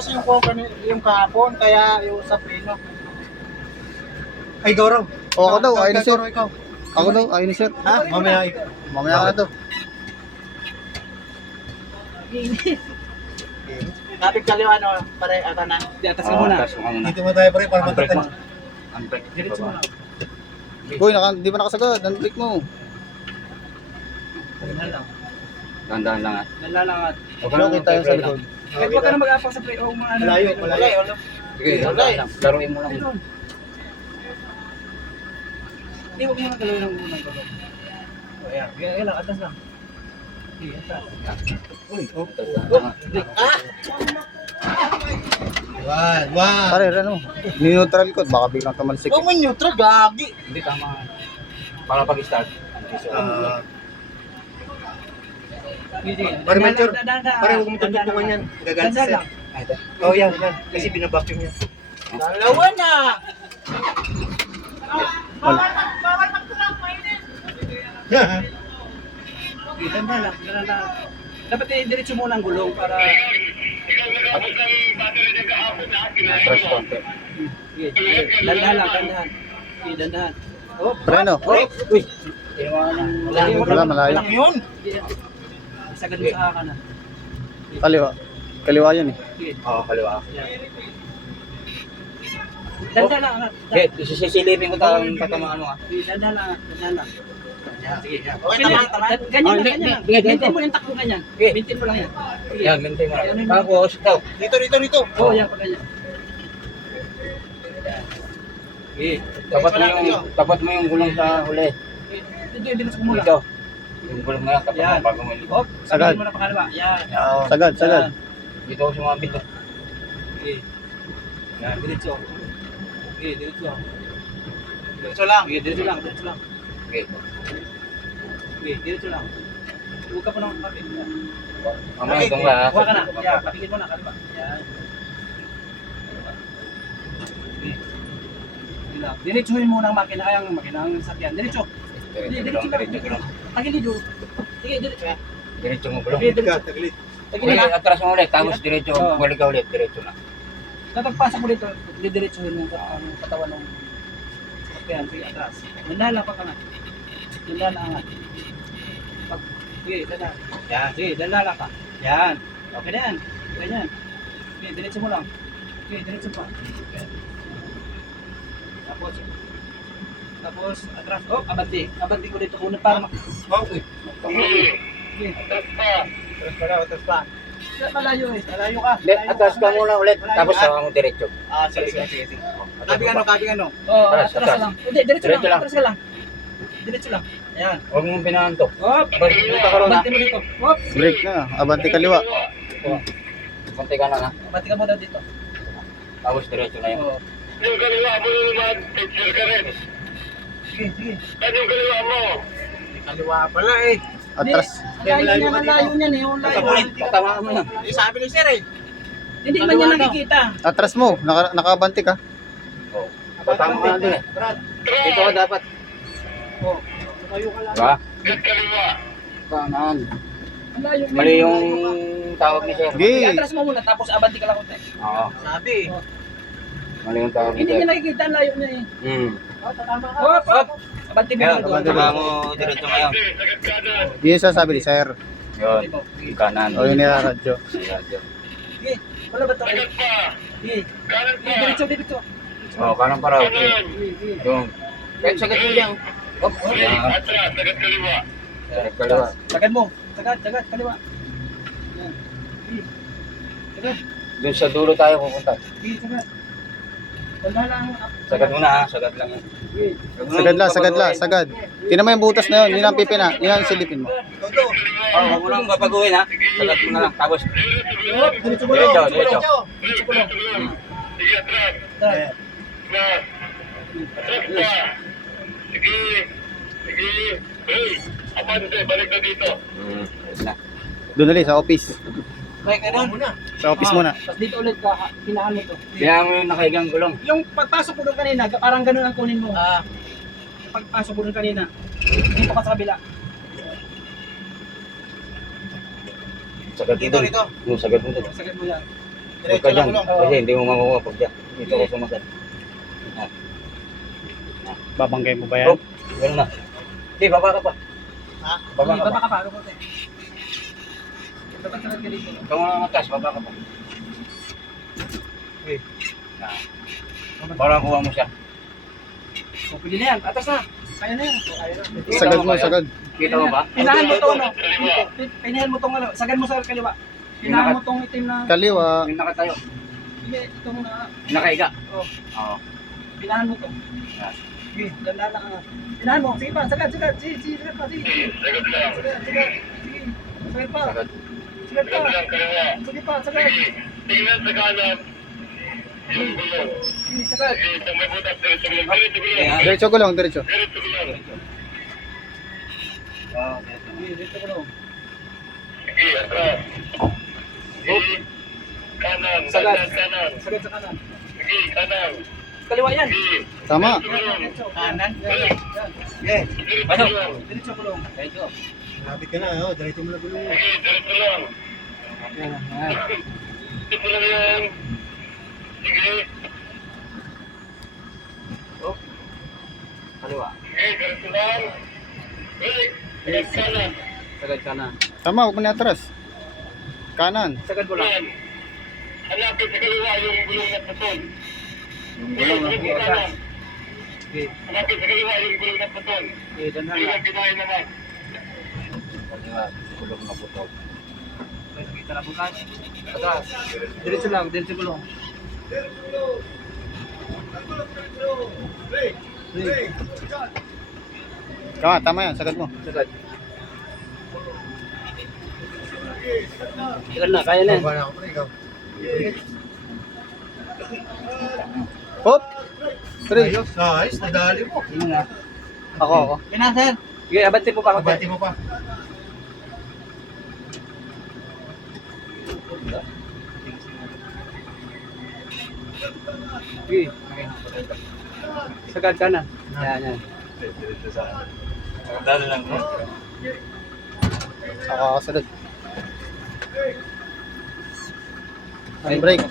kasi yung kahapon, kaya yung sa preno. Ay, Goro. O ako daw, ayun ni sir. Ikaw. Ako daw, ayun ni sir. Ha? Mamaya ikaw. Mamaya ka na to. Kapit kaliwa, ano, pare, ata na. Di atas ka muna. Dito mo tayo, pare, para matatan. Unbreak. Diretso mo lang. Boy, di ba nakasagad? Unbreak mo. Dahan-dahan lang ah. Nalalangat. Okay tayo sa likod. Kahit wag ka na mag-apak sa play o mga ano. Malayo, malayo. Sige, dahan-dahan lang. Laruin mo lang. Meron. Hindi, huwag mo na galawin ng unang galaw. O, ayan. Ayan lang, atas lang. Okay, atas. Uy, One. Pare, ano? Ni-neutral ko, baka biglang tamalsik. Huwag mo neutral, gagi. hindi tama. Para pag-start. Pare, Manchur. Pare, huwag mo tututungan yan. Gagalit Ganda siya. lang. Oh, yan. Kasi binabacuum yan. Dalawa na. Okay, ganda lang. Ganda lang. Dapat diretso muna ang gulong para... Press konti. Okay, dandahan lang, dandahan. Okay, dandahan. Oh, Preno. Uy! Tinawanan ng Wala, malayo. Lang yun. sagad mo sa kanan. Kaliwa. Kaliwa yun eh. Okay, Oo, kaliwa. dandahan lang, angat. Okay, sisilipin ko tayong patamaan mo ah. Okay, dandahan lang, angat. Dandahan lang. Okay, Okay, tama, tama. Ganyan Oh, lang, hindi, ganyan lang. hindi, hindi. Maintain mo yung takbo ganyan. Okay. Maintain mo lang yan. Okay. Yan, maintain mo lang. Tapos, ito. Dito. Oo, yan, pag ganyan. Okay. Tapat mo yung gulong sa huli. Dito, bilis mo mula. Ito. Yung gulong na yan, tapat Yan. mo bago mo ilipat. Oh, Sagad. sagad mo na pakalawa. Yan. Oo. Sagad, sagad. Dito ako sumabit. oh. Okay. Yan, diretso. Okay, diretso. Diretso lang. Okay, diretso lang, diretso lang. Okay. Okay, diretso lang. Huwag ka pa nang kapit. Mamaya itong ka. Huwag ka na. Yan, kapigin mo na, kaliwa. Yan. Okay. Okay lang. Diretsuhin mo ng makina, kaya ang makina ang sakyan. Diretso. Diretso lang, diretso lang. Tagilid yun. Sige, diretso. Diretso mo gulong. Okay, diretso. Taglit. Tagilid Okay, na. atras mo ulit. Tapos diretso. Oo. Balik ka ulit. Diretso na. Kapag pasok mo dito, didiretsuhin mo ang katawan ng sakyan. Sige, atras. Dandahan lang pagkangat. Dandahan lang angat. Sige, dandahan. Yan, sige, dandahan lang ka. Yan. Okay na yan. Ganyan. Sige, diretso mo lang. Sige, diretso pa. Tapos, atras. Oh, abanti. Abanti ko dito una para Okay. Sige. Atras pa. Malayo eh. Malayo ka. Hindi, atras ka muna ulit. Tapos saka mo diretso. Sige. Kabi ano. Oh, Atras, atras atras. lang. Hindi, diretso Diretso lang. lang. Atras ka lang. Diretso lang. Ayan. Huwag mong pinaantok. Oh, Punta ka ron ha. abanti mo dito. Oh, Break na. Abante kaliwa. Punta ka na ha. abanti ka muna dito. Tapos diretso na yun. Oh. Yung kaliwa mo naman, picture ka rin. Sige, sige. Ano yung kaliwa mo? Kaliwa pala eh. Atras. Layo niyan eh. Yung layo. Tatamaan mo yan. Sabi ni sir eh. Hindi man niya nakikita. Atras mo. Nakabante ka. Oo. Tatamaan ka na dun eh. Dito ka dapat. Oh. Diba? Yung kaliwa. Kanan. Ang layo. Mali yung tawag ni sir. Sige. Atras mo muna tapos abanti ka lang konti. Oo. Sabi. Mali yung tawag ni Hindi sir. niya nakikita ang layo niya eh. Tama ka. Hop, hop. Abanti mo Yan, dito. tama mo diretso ngayon. Hindi, sagad kanan. Yun yung sasabi ni sir. Yun. Kanan. O yun nilaradyo. Radyo. Sige. Wala ba ito? Sagad pa. Sige. Kanan pa. Diretso, diretso. Oo, kanan para. Okay. Kanan. Sige. Yung. Kahit sagad mo lang. Hop. Yan. Atras, sagad kaliwa. Sagad kaliwa. Sagad mo. Sagad, kaliwa. Yan. Sige. Sagad. Doon sa dulo tayo pupunta. Sige, sagad. Tanda lang. Sagad muna ha. Sagad lang yan. Sige. Sagad la. Sagad. Tingnan mo yung butas na yun. Yun ang pipina. Yun ang silipin mo. Todo. Oo, huwag mo lang babaguhin ha. Sagad mo na lang. Tapos. Hop, diretso mo Diretso, lang. diretso. Diretso mo lang. Sige, atras. Tara. Atras. Atras pa. Sige. Sige. Hey, abante, balik na dito. Na. Doon ulit sa office. Kaya ganun. Sa office muna. Tapos dito ulit ka, pinahan mo to. Kailangan mo yung nakahigang gulong. Yung pagpasok ko doon kanina, parang ganun ang kunin mo. Pagpasok ko doon kanina, dito ka sa kabila. Sagad mo Dito, doon. dito. Yung sagad mo doon. Sagad mo yan. Huwag Diretso ka lang dyan. gulong. Kasi hindi mo makuha pag dyan. Dito ko sumagat. Babanggay mo ba yan? Oh, ganun na. Hindi, baba ka pa. Ha? Baba ka pa. Baba ka pa, ano konti. Dapat sagad ka dito. Ikaw nga matas, baba ka pa. Okay. Parang kuha mo siya. O, pwede na yan. Atas na. Kaya na yan. O, kaya na. Sagad mo, sagad. Kita mo ba? Pinahan mo to, ano? Pinahan mo tong, ano? Sagad mo sa kaliwa. Pinahan mo tong itim na... Kaliwa. Yung nakatayo. Hindi, ito muna. Nakaiga. O, Oo. pinahan mo to. Yan. Sige, dandahan lang ka. Pinahan mo. Sige pa, sagad, sagad. Sige, sagad pa, sige. Sagad lang. Sagad, sagad. Sige, sagad pa. Sagad. Sagad pa. Sagad lang, kaliwa. Sige pa, sagad. Sige, tingnan sa kanan. Yung gulong. Sige, sagad. Sige, kung may butas, diretso gulong. Diretso gulong. Ayan. Diretso gulong, diretso. Diretso gulong. Sige, dito ko lang. Sige, atras. Sige, kanan. Sagad. Kanan. Sagad sa kanan. Sige, kanan. Kaliwa yan. Sige, Tama. Diretso. Kanan. Yan, yan. Okay. diretso gulong. Diretso ko lang. Diretso. Lapit ka na, oh. Diretso mo na gulong. Sige, diretso lang. Yan, yan. Diretso lang yan. Sige. Kaliwa. Sige, diretso lang. Balik. Sagad kanan. Sagad ka na. Tama, huwag mo na atras. Kanan. Sagad mo lang. Yan. Hanapin sa kaliwa yung gulong na putol. Yung Gulong gulong sa kanan. Sige, Hanapin sa kaliwa yung gulong na putol. sige, dandahan Yung lang. ang kinain naman. Kaliwa. Gulong na putol. Kita na bukas. Atas. Diretso lang, diretso ko lang. Tama yan, sagad mo. Sagad. Sagad na, kaya na yan. Baba na ako, pre, ikaw. Hop! Pre. Ayos, ayos. Nadali mo. Yun nga. Ako. Yan na, sir. Sige, abante po pa ako. Pabati mo pa. Sige. Sagad ka na. Yan, yan. Ako, sagad. Ang brake.